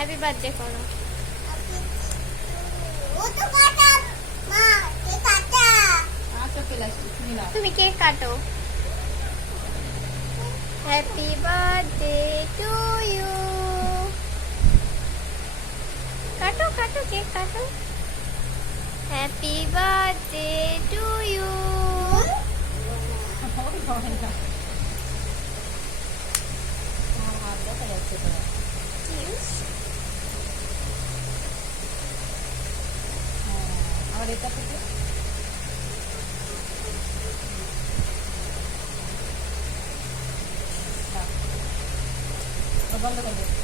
Happy birthday করো। তুমি cake কাটো। Happy birthday to you. কাটো কাটো কেক কাটো। Happy birthday to you. আর এটা থেকে বন্ধ করে